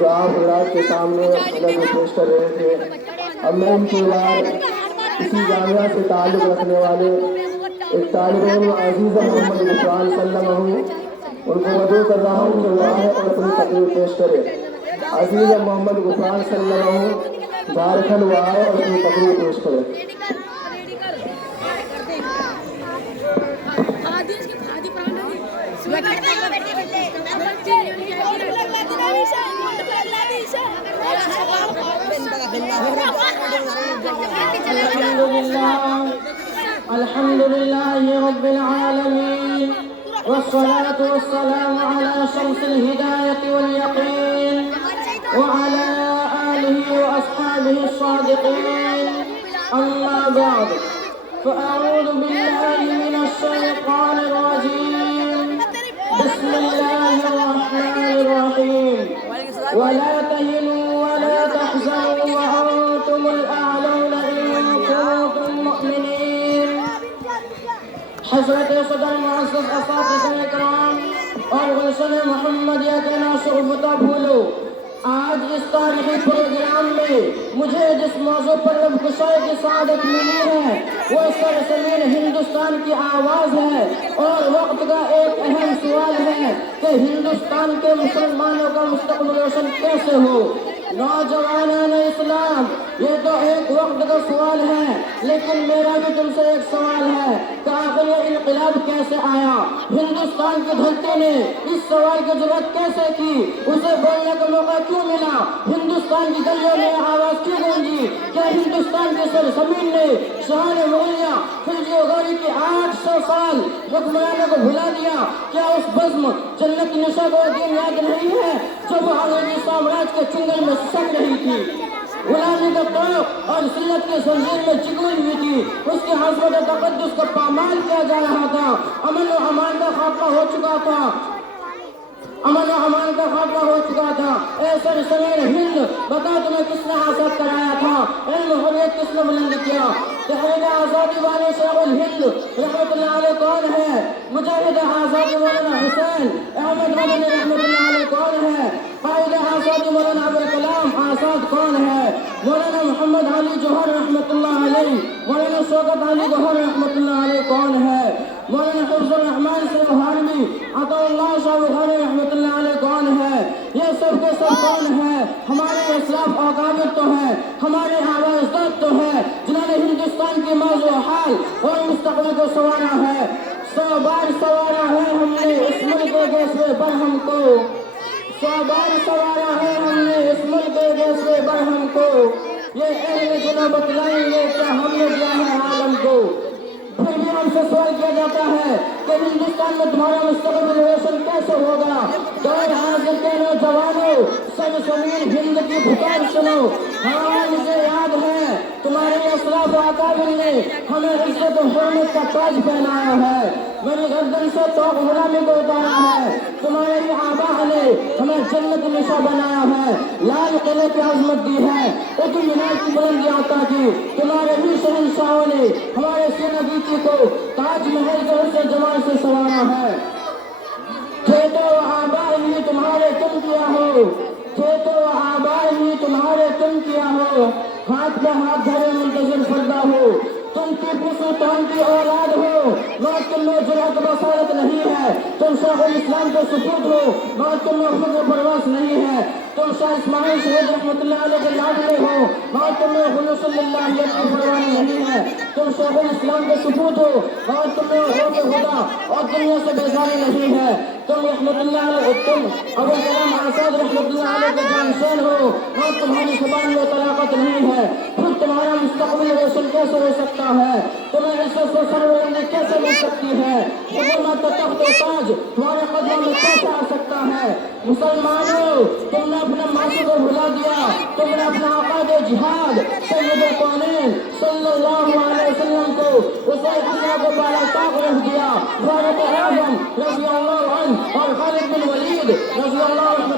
جو آپ حضرات کے سامنے نظر پیش کر رہے تھے، اب میں ان کے بعد اسی جامعہ سے تعلق رکھنے والے ایک طالب علم عزیز محمد غفران صلی اللہ علیہ وسلم ان کو مدعو کر رہا ہوں کہ وہ آئے اور اپنی تقریر پیش کرے۔ عزیز محمد غفران صلی اللہ علیہ وسلم جھارکھنڈ وہ آئے اور اپنی تقریر پیش کرے۔ الحمد لله رب العالمين، والصلاة والسلام على شمس الهداية واليقين وعلى آله وأصحابه الصادقين. أما بعد، فأعوذ بالله من الشيطان الرجيم. بسم الله الرحمن الرحيم. ولا تهنوا ولا تحزنوا وأنتم الأعلون إن كنتم مؤمنين. حضرت صدر معزز اساتذہ اکرام اور گلشن محمدیہ کے ناشرفتہ بھولو، آج اس تاریخی پروگرام میں مجھے جس موضوع پر لب کشائی کی سعادت ملی ہے وہ سرزمین ہندوستان کی آواز ہے، اور وقت کا ایک اہم سوال ہے کہ ہندوستان کے مسلمانوں کا مستقبل روشن کیسے ہو۔ نوجوانان اسلام، یہ تو ایک وقت کا سوال ہے، لیکن میرا بھی تم سے ایک سوال ہے کہ آخر یہ انقلاب کیسے آیا؟ ہندوستان کی دھرتی نے اس سوال کی ضرورت کیسے کی؟ اسے بولنے کا موقع کیوں ملا؟ ہندوستان کی گلیوں میں آواز کیوں گونجی؟ کیا ہندوستان کی سرزمین نے شاہان مغلیہ خلجی غوری کی 800 سال حکمرانوں کو بھلا دیا؟ کیا اس بزم جنت کی نشہ کو دین یاد نہیں ہے جب وہ انگریزی سامراج کے چنگل میں سک رہی تھی، غلامی کا طوق اور ذلت کے زنجیر میں جکڑی ہوئی تھی، اس کی عظمت و تقدس کو پامال کیا جا رہا تھا، امن و امان کا خاتمہ ہو چکا تھا، امن و امان کا خاتمہ ہو چکا تھا۔ اے سرزمین ہند، بتا تمہیں کس نے آزاد کرایا تھا؟ علم حریت کس نے بلند کیا؟ تحریک آزادی والے شیخ الہند رحمت اللہ علیہ کون ہے؟ مجاہد آزادی مولانا حسین احمد مدنی رحمت اللہ علیہ کون ہے؟ قائد آزادی مولانا ابوالکلام آزاد کون ہے؟ مولانا محمد علی جوہر رحمت اللہ علیہ، مولانا شوکت علی جوہر رحمت اللہ علیہ کون ہے؟ مولانا حفظ الرحمان سے بہانوی عطا اللہ شاہ بخاری رحمت اللہ علیہ کون ہے؟ یہ سب کے سب کون ہے؟ ہمارے اسلاف اکابر تو ہیں، ہمارے آواز داد تو ہیں، جنہوں نے ہندوستان کی موضوع حال اور مستقبل کو سنوارا ہے۔ 100 بار سنوارا ہے ہم نے اس ملک کے گیسوے برہم کو، 100 بار سنوارا ہے ہم نے اس ملک کے گیسوے برہم کو، یہ اہل جنہ بتلائیں گے کیا ہم نے دیا ہے عالم کو۔ پھر بھی ہم سے سوال کیا جاتا ہے کہ ہندوستان میں تمہارا مستقبل روشن کیسے ہوگا؟ دور حاضر کے نوجوانوں، سرزمین ہند کی پکار سنو۔ ہاں، مجھے یاد ہے تمہارے اسلاف و اکابر نے ہمیں عزت و حرمت کا تاج پہنایا ہے، میری گردن سے توق غلامی کو اتارا ہے، تمہارے ہی آبا نے ہمیں جنت نشہ بنایا ہے، لال قلعے کی عظمت دی ہے، قطب مینار کی بلندی عطا کی، تمہارے ہی شہنشاہوں نے ہمارے سینہ گیتی کو تاج محل کے حسن جمال سے سنوارا ہے۔ کھیتوں و آباء ہی تمہارے تم کیا ہو، کھیتوں و آباء ہی تمہارے تم کیا ہو، ہاتھ پہ ہاتھ دھرے منتظر فردا ہو، تم ٹیپو سلطان کی اولاد ہو مگر تم میں جرأت بصارت نہیں ہے، تم شیخ الاسلام کے سپرد ہو مگر تم میں خود پرواز نہیں ہے، تم شاہ اسماعیل شہید رحمت اللہ علیہ کے لاڈلے ہو مگر تم میں خلوص اللہیت کی پروانی نہیں ہے، تم شیخ الاسلام کے سپرد ہو مگر تم میں خوف خدا اور دنیا سے بیزاری نہیں ہے، تم رحمت اللہ علیہ، تم ابوالکلام آزاد رحمت اللہ علیہ کے جانشین ہو مگر تمہاری زبان میں طلاقت نہیں ہے، پھر تمہارا مستقبل روشن کیسے ہو سکتا ہے؟ تمہیں عزت و سربلندی کیسے مل سکتی ہے؟ حکومت و تخت و تاج تمہارے قدموں میں کیسے آ سکتا ہے؟ مسلمانوں، تم نے اپنے ماضی کو بھلا دیا، تم نے اپنا عقائد جہاد سید الکونین صلی اللہ علیہ وسلم کو اسے حسنہ کو بالا طاق رکھ دیا، فاروق اعظم رضی اللہ عنہ اور خالد بن ولید رضی اللہ عنہ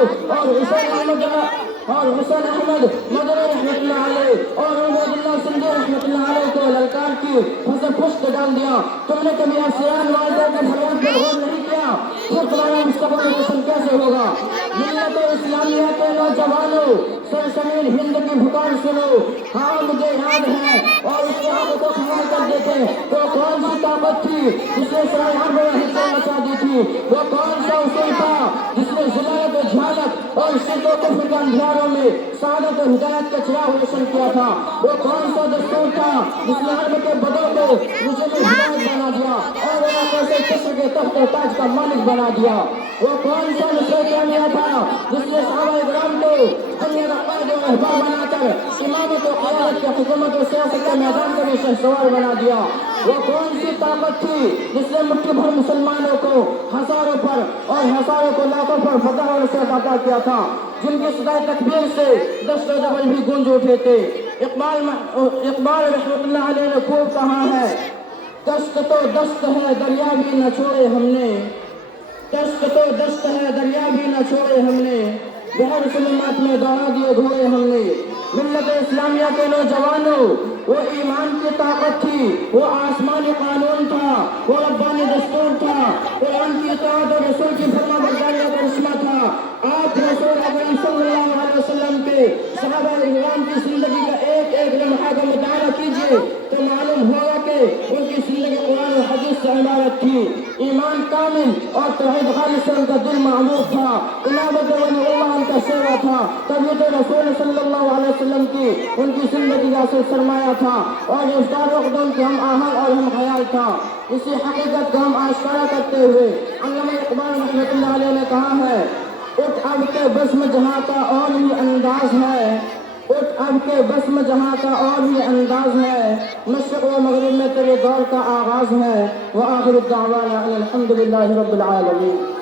اور حسین احمد مدنی رحمۃ اللہ علیہ اور عبید اللہ سندھی رحمۃ اللہ علیہ کو للکار کی پھنسے پشت ڈال دیا. تم نے کبھی آسیان والدہ کے فریاد پر غور نہیں کیا؟ پھر تمہارا مستقبل روشن کیسے ہوگا؟ ملت اسلامیہ کے نوجوانوں، سرزمین ہند کی پکار سنو. ہاں مجھے یاد ہے، اور اس کے آنکھوں کو کھڑا کر دیتے. وہ کون سی طاقت تھی جس نے سرائے ہر بڑا حصہ مچا دی تھی؟ وہ کون سا اصول تھا جس نے ذلت و جہالت اور شرک و کفر کے اندھیاروں میں سعادت و ہدایت کا چراغ روشن کیا تھا؟ وہ کون سا دستور تھا جس نے عرب کے بدو کو مجھے ہدایت بنا دیا اور علاقوں سے کفر کے تخت و تاج کا مالک بنا دیا؟ وہ کون سا نصرت کامیا تھا جس نے صحابہ اکرام کو بنیاد قائد و احباب بنا کر امامت و قیادت کے حکومت و سیاست کے میدان کا بھی شہسوار بنا دیا؟ وہ کون سی طاقت تھی جس نے مٹھی بھر مسلمانوں کو ہزاروں پر اور ہزاروں کو لاکھوں پر فتح اور نصرت عطا کیا تھا، جن کی صدائے تکبیر سے دشت و جبل بھی گونج اٹھے تھے؟ اقبال رحمۃ اللہ علیہ نے خوب کہا ہے، دست تو دست ہے دریا بھی نہ چھوڑے ہم نے، دست تو دست ہے دریا بھی نہ چھوڑے ہم نے، بہر ظلمات میں دوڑا دیے گھوڑے ہم نے. ملت اسلامیہ کے نوجوانوں، وہ ایمان کی طاقت تھی، وہ آسمانی قانون تھا، وہ ربانی دستور تھا، قرآن کی اطاعت اور رسول کی فرما برداری کا کرشمہ تھا. آپ رسول اکرم صلی اللہ علیہ وسلم کے صحابہ اکرام کی زندگی کا ایک ایک لمحہ کا مطالعہ کیجیے تو معلوم ہوگا کہ ان کی زندگی قرآن و حدیث سے عبارت تھی. ایمان کامل اور توحید خالص سے ان کا دل معمور تھا، انابت ولی اللہ ان کا سیوا تھا، طبیعت رسول صلی اللہ علیہ وسلم کی ان کی زندگی کا اصل سرمایہ تھا، اور افطار وقت کے ہم آہنگ اور ہم خیال تھا. اسی حقیقت کو ہم آشکارا کرتے ہوئے علامہ اقبال رحمۃ اللہ علیہ نے کہا ہے، اٹھ اب کے بزم جہاں کا اور ہی انداز ہے، اٹھ اب کے بزم جہاں کا اور ہی انداز ہے، مشرق و مغرب میں تیرے دور کا آغاز ہے. وآخر الدعوانا الحمد للہ رب العالمین.